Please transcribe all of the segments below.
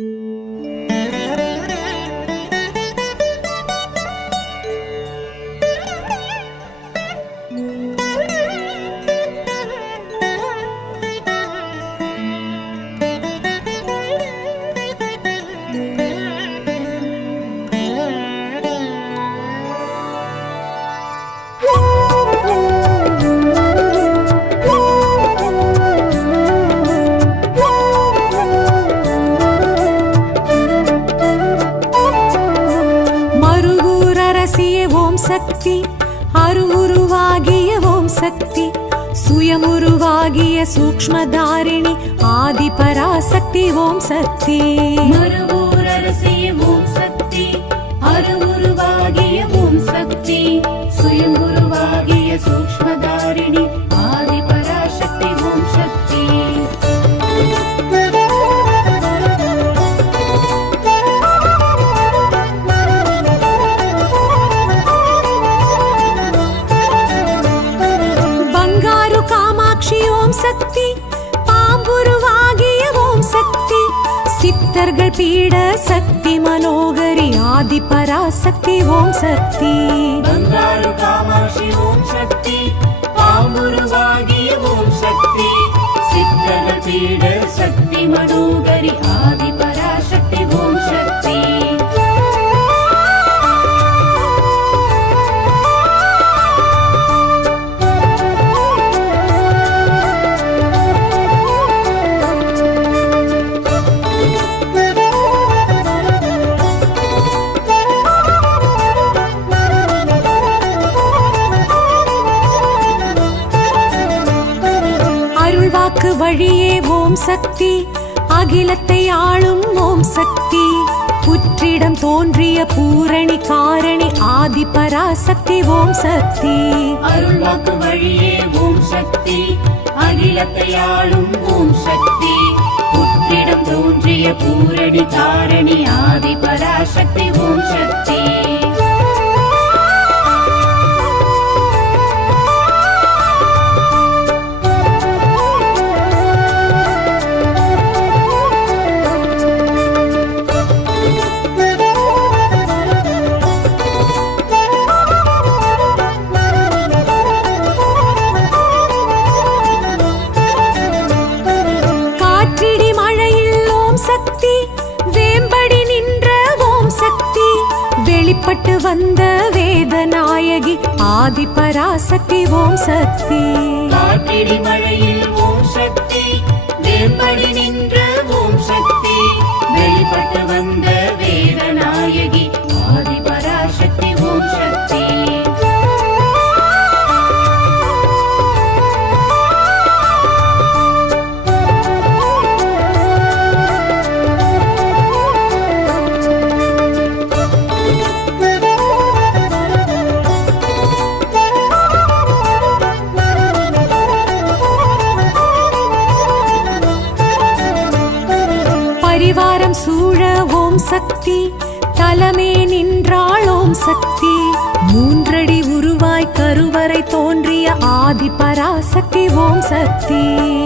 Música சக்தி. அருவுருவாகிய ஓம் சக்தி. சுயமுருவாகிய சூக்ஷ்மதாரிணி. ஆதி பராசக்தி ஓம் சக்தி. மறுவூரரசிய ஓம் சக்தி. அருவுருவாகிய ஓம் சக்தி. பீட சக்தி மனோகரி ஆதி பராசக்தி ஓம் சக்தி. பங்காரு காமாட்சி ஓம் சக்தி. பாம்புருவாகி ஓம் சக்தி. சித்தர்கள் பீட சக்தி மனோகரி ஆதி வழியே ஓம் சக்தி அகிலத்தை ஆளும் ஓம் சக்தி. புற்றிடம் தோன்றிய பூரணி காரணி ஆதி பராசக்தி ஓம் சக்தி. அருள்வாக்கு வழியே ஓம் சக்தி அகிலத்தை ஆளும் ஓம் சக்தி. புற்றிடம் தோன்றிய பூரணி காரணி ஆதி பராசக்தி ஓம் சக்தி. வெளிப்பட்டு வந்த வேதநாயகி ஆதி பராசக்தி ஓம் சக்தி. மழையில் ஓம் சக்தி சக்தி. தலமே நின்றாளோம் சக்தி. மூன்றடி உருவாய் கருவறை தோன்றிய ஆதி பராசக்தி ஓம் சக்தி.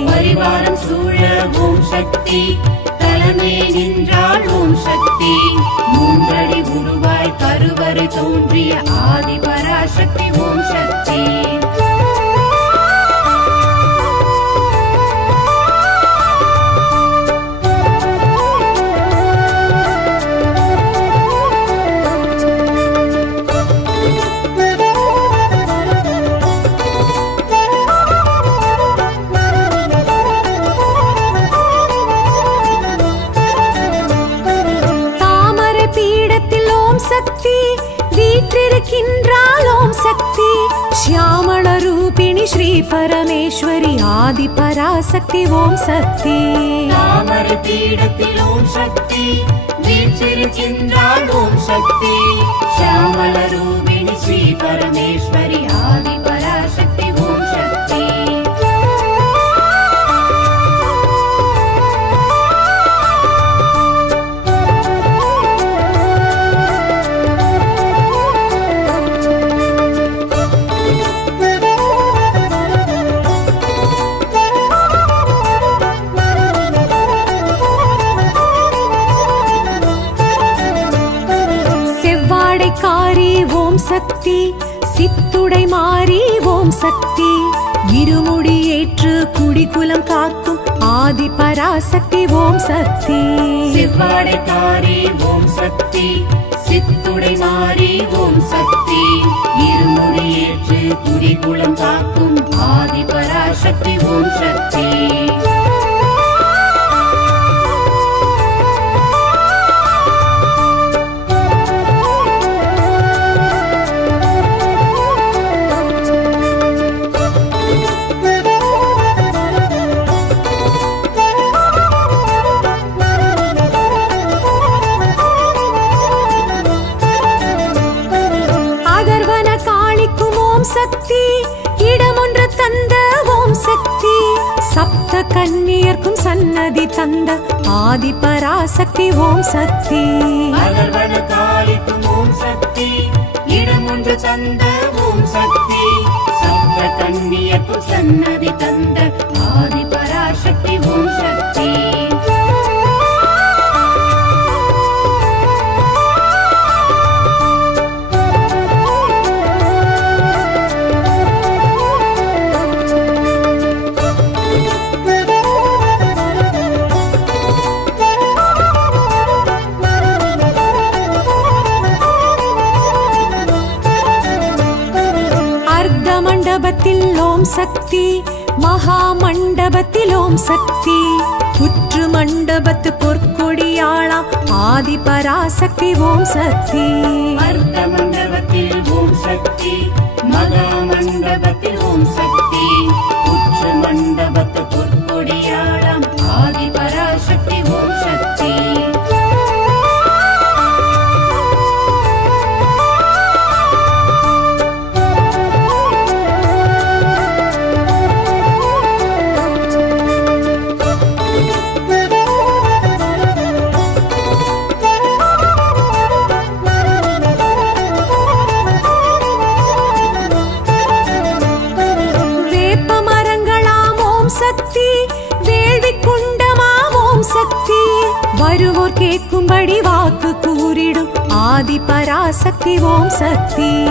பரிவாரம் சூழ ஓம் சக்தி. தலமே நின்றாள் ஓம் சக்தி. மூன்றடி உருவாய் கருவறை தோன்றிய ஆதி பராசக்தி ஓம் சக்தி. வீற்றிருக்கின்றாள் சக்தி. ஷியாமள ரூபிணி ஸ்ரீ பரமேஸ்வரி ஆதி பராசக்தி ஓம் சக்தி. தாமரை பீடத்தில் ஓம் சக்தி வீற்றிருக்கின்றாள் ஓம் சக்தி. ஷியாமள ரூபிணி ஸ்ரீ பரமேஸ்வரி ஆதி பரா ஓம் சக்தி. சித்துடை மாறி ஓம் சக்தி. இருமுடி ஏற்று குடிகுலம் காக்கும் ஆதி பராசக்தி ஓம் சக்தி. செவ்வாடைக்காரி ஓம் சக்தி. சித்துடை மாறி ஓம் சக்தி. இருமுடி ஏற்று குடிகுளம் காக்கும் ஆதி பராசக்தி ஓம் சக்தி. சக்தி இடமொன்று தந்த ஓம் சக்தி. சப்த கண்ணியர்க்கும் சன்னதி தந்த ஆதி பராசக்தி ஓம் சக்தி. ஓம் சக்தி இடம் ஒன்று தந்த ஓம் சக்தி. சப்த கண்ணியர்க்கும் சன்னதி தந்த ஆதி பராசக்தி ஓம் சக்தி. மண்டபத்தில் ஓம் சக்தி மகா மண்டபத்தில் ஓம் சக்தி. புற்று மண்டபத்து பொற்கொடியாளாம் ஆதி பராசக்தி ஓம் சக்தி. மண்டபத்தில் ஓம் சக்தி மகா மண்டபத்தில் ஓம் சக்தி. வருவோர் கேட்கும்படி வாக்கு கூறிடும். ஆதி பராசக்தி ஓம் சக்தி.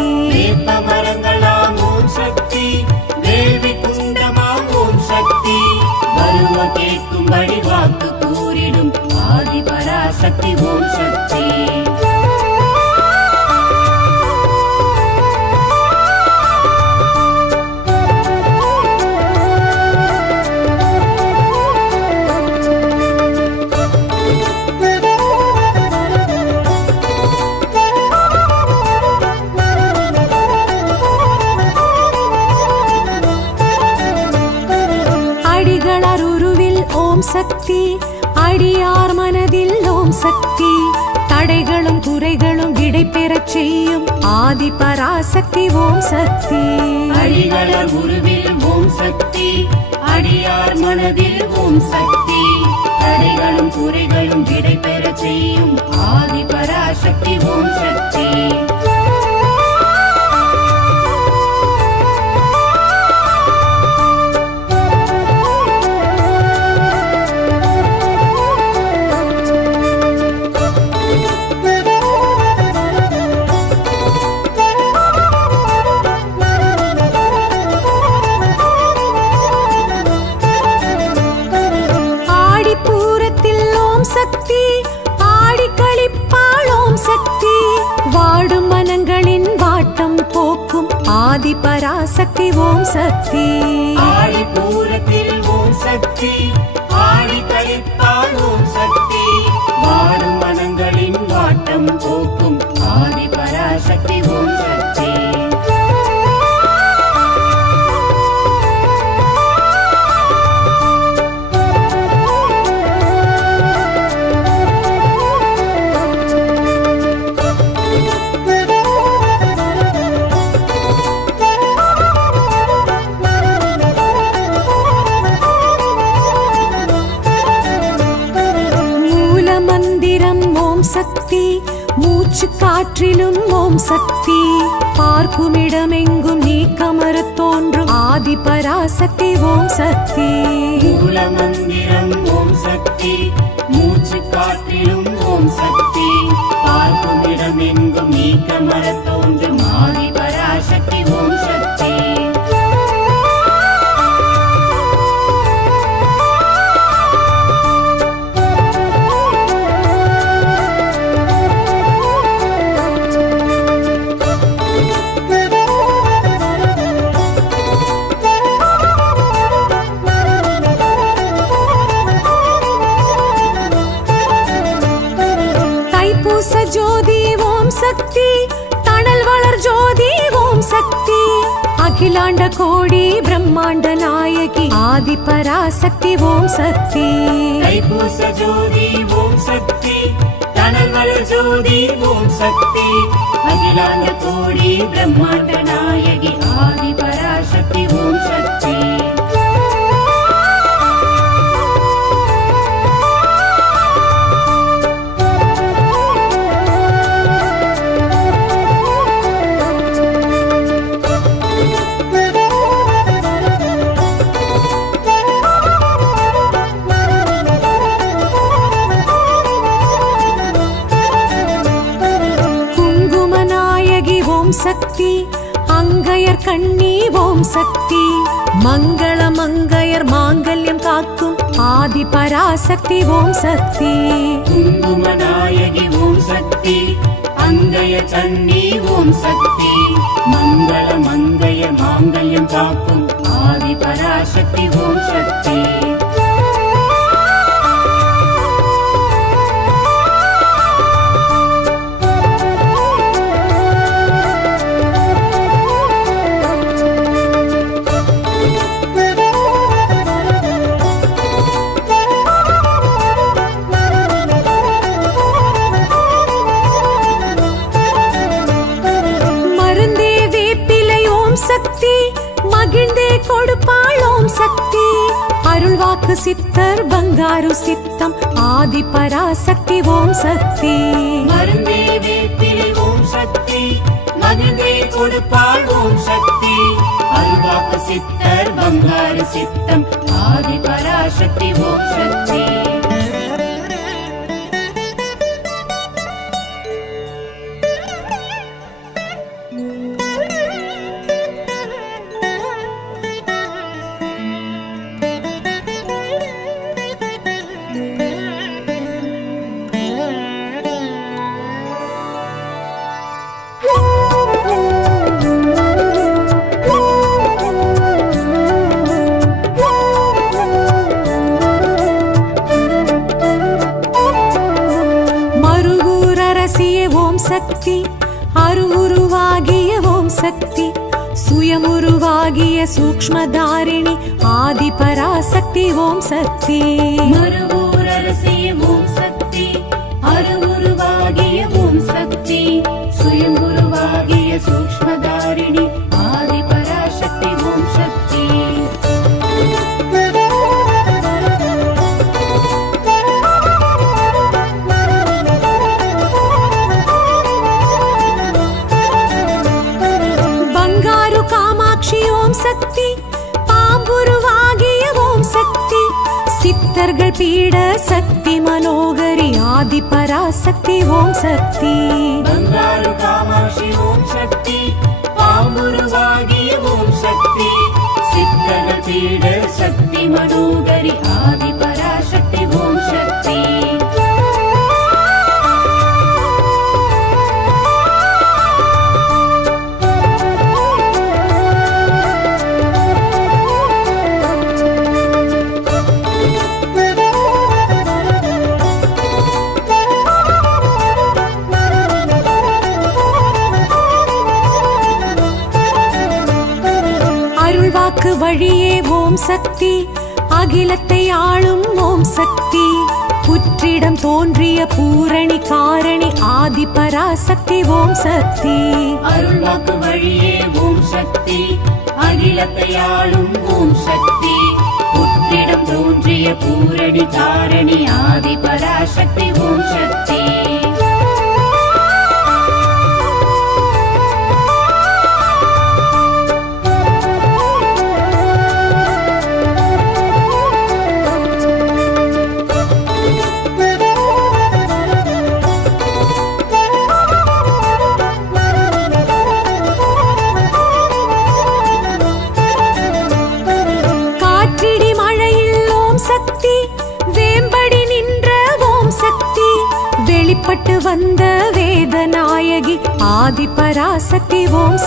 கேட்கும்படி வாக்கு கூறிடும். ஆதி பராசக்தி ஓம் சக்தி. சக்தி அடியார் மனதில் ஓம் சக்தி தடைகளும் குறைகளும் விடை பெறச் செய்யும் ஆதி பராசக்தி ஓம் சக்தி. அடிகளர் உருவில் ஓம் சக்தி அடியார் மனதில் ஓம் சக்தி தடைகளும் குறைகளும் விடை பெறச் செய்யும் ஆதி பராசக்தி ஓம் சக்தி. பராசக்தி ஓம் சக்தி. ஆடி பூரத்தில் ஓம் சக்தி. ஆடி கழிப்பால் மூச்சு காற்றிலும் ஓம் சக்தி. பார்க்கும் இடமெங்கும் நீக்கமர தோன்றும் ஆதி பராசக்தி ஓம் சக்தி. மூல மந்திரம் ஓம் சக்தி. மூச்சு காற்றிலும் ஓம் சக்தி. பார்க்கும் இடமெங்கும் நீக்க மர தோன்றும் ஆதி ஓம் சக்தி அகிலாண்ட கோடி பிரம்மாண்ட நாயகி ஆதி பராசக்தி ஓம் சக்தி. தைப்பூச ஜோதி ஓம் சக்தி. தனல்வள ஜோதி ஓம் சக்தி. அகிலாண்ட கோடி பிரம்மாண்ட நாயகி ஆதி பராசக்தி ஓம் சக்தி. கண்ணி சக்தி மங்கள மங்கையர் மாங்கல்யம் காக்கும் ஆதி பராசக்தி ஓம் சக்தி. குங்கும ஓம் சக்தி. அங்கய சன்னி ஓம் சக்தி. மங்கள மங்கய மாங்கல்யம் காக்கும் ஆதி பராசக்தி ஓம் சக்தி. சித்தர் பங்காரு சித்தம் ஆதி பராசக்தி ஓம் சக்தி. மருந்தே வேப்பிலை ஓம் சக்தி மகிழ்ந்தே கொடுப்பாள் ஓம் சக்தி. அல்வாக்கு சித்தர் பங்காரு சித்தம் ஆதி பராசக்தி ஓம் சக்தி. பீட சக்தி மனோகரி ஆதி பராசக்தி ஓம் சக்தி. காமாட்சி ஓம் சக்தி. பாம்புருவாகிய ஓம் சக்தி. சித்தன பீட சக்தி மனோகரி ஆதி பராசக்தி. சக்தி அகிலத்தை ஆளும் ஓம் சக்தி. புற்றிடம் தோன்றிய பூரணி காரணி ஆதி பராசக்தி ஓம் சக்தி. அருள்வாக்கு வழியே ஓம் சக்தி அகிலத்தை ஆளும் ஓம் சக்தி. புற்றிடம் தோன்றிய பூரணி காரணி ஆதி பராசக்தி ஓம் சக்தி.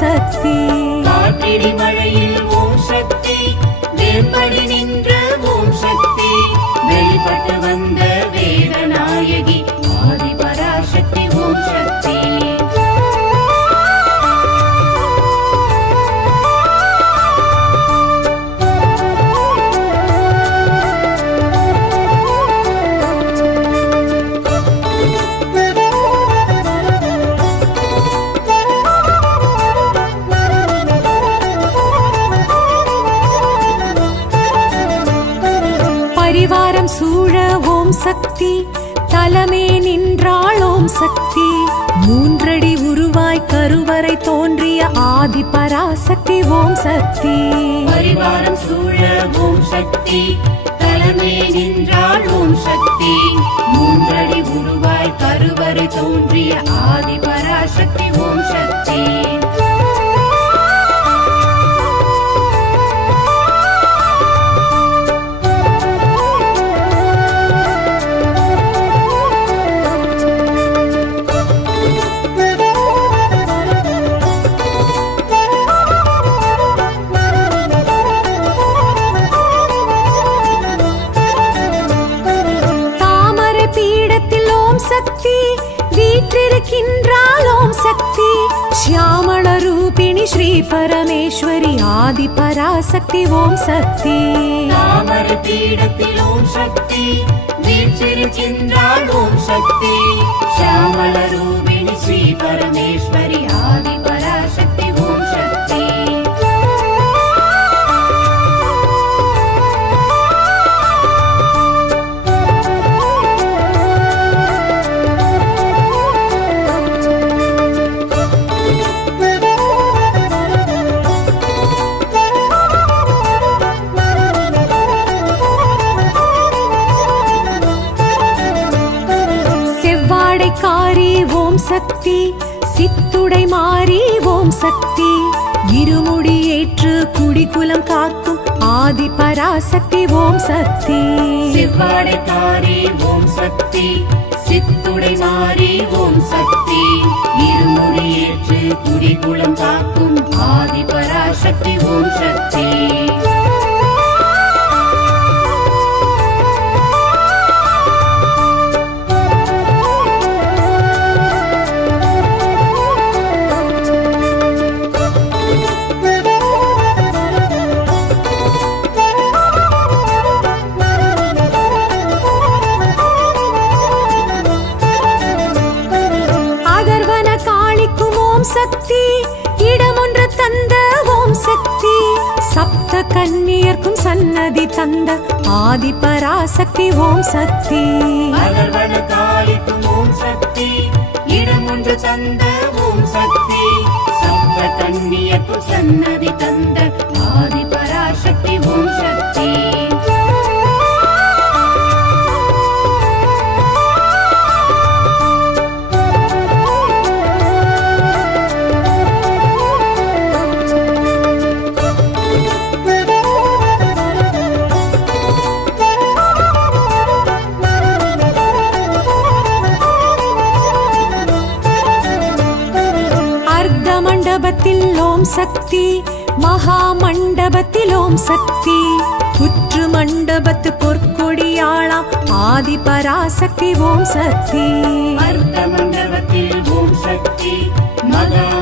சக்தி. காற்றிடி மழையில் சக்தி ஓம் சக்தி. பரிவாரம் சூழ ஓம் சக்தி. தலைமை நின்றாள் ஓம் சக்தி. மூன்றடி உருவாய் கருவறை தோன்றிய ஆதி பராசக்தி ஓம் சக்தி. தாமர பீடத்தில் ஓம் சக்தி வீற்றிருக்கின்றாள் ஓம் சக்தி. ஷியாமள ரூபிணி ஸ்ரீ பரமேஸ்வரி சக்தி. இருமுடி ஏற்று குடிக்குலம் காக்கும் ஆதி பராசக்தி ஓம் சக்தி. தாரி ஓம் சக்தி. சித்துடை மாறி ஓம் சக்தி. இருமுடி ஏற்று குடிக்குலம் காக்கும் ஆதி பராசக்தி ஓம் சக்தி. ஓம் சக்தி. மகா மண்டபத்தில் ஓம் சக்தி. புற்று மண்டபத்து பொற்கொடியாளாம் ஆதி பராசக்தி ஓம் சக்தி. அர்த்த மண்டபத்தில் ஓம் சக்தி. மகா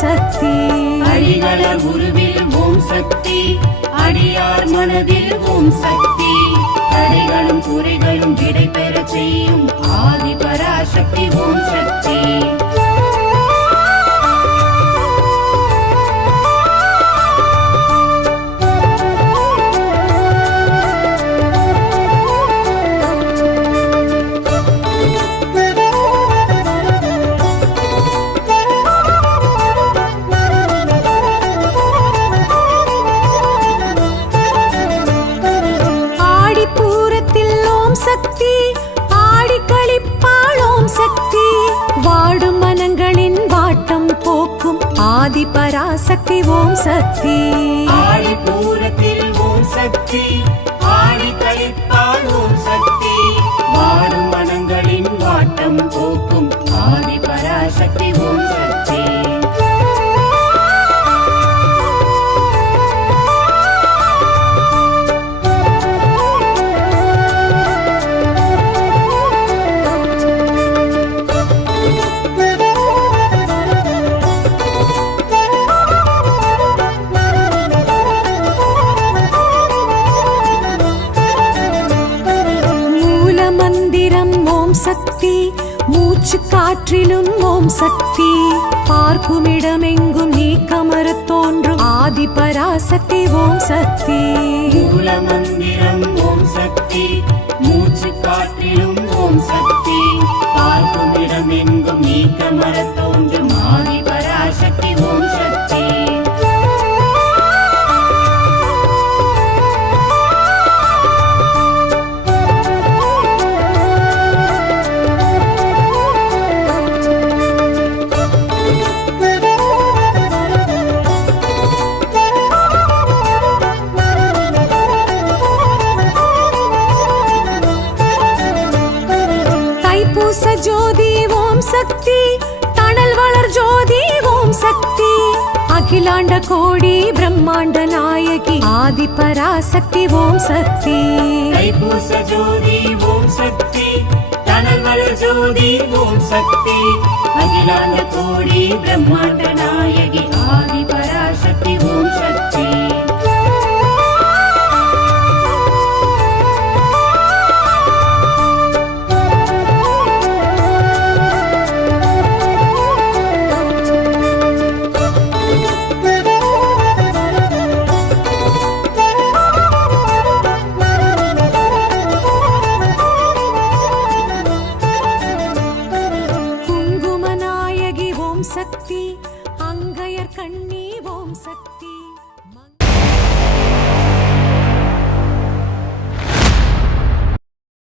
சக்தி. அடிகள உருவில் ஓம் சக்தி அடியார் மனதில் ஓம் சக்தி. Oh. மூச்சு ஓம் சக்தி. பார்க்குமிடமெங்கும் நீ நீக்கமரத் தோன்றும். ஆதி பராசக்தி ஓம் சக்தி. மந்திரம் ஓம் சக்தி. மூச்சு காற்றிலும் ஓம் சக்தி. பார்க்குமிடமெங்கும் நீ எங்கும் அகிலாண்ட கோடி பிரம்மாண்ட நாயகி ஆதி பராசக்தி ஓம் சக்தி. தைப்பூச ஜோதி ஓம் சக்தி. தனல் ஜோதி ஓம் சக்தி. அகிலாண்ட கோடி பிரம்மாண்ட நாயகி ஆதி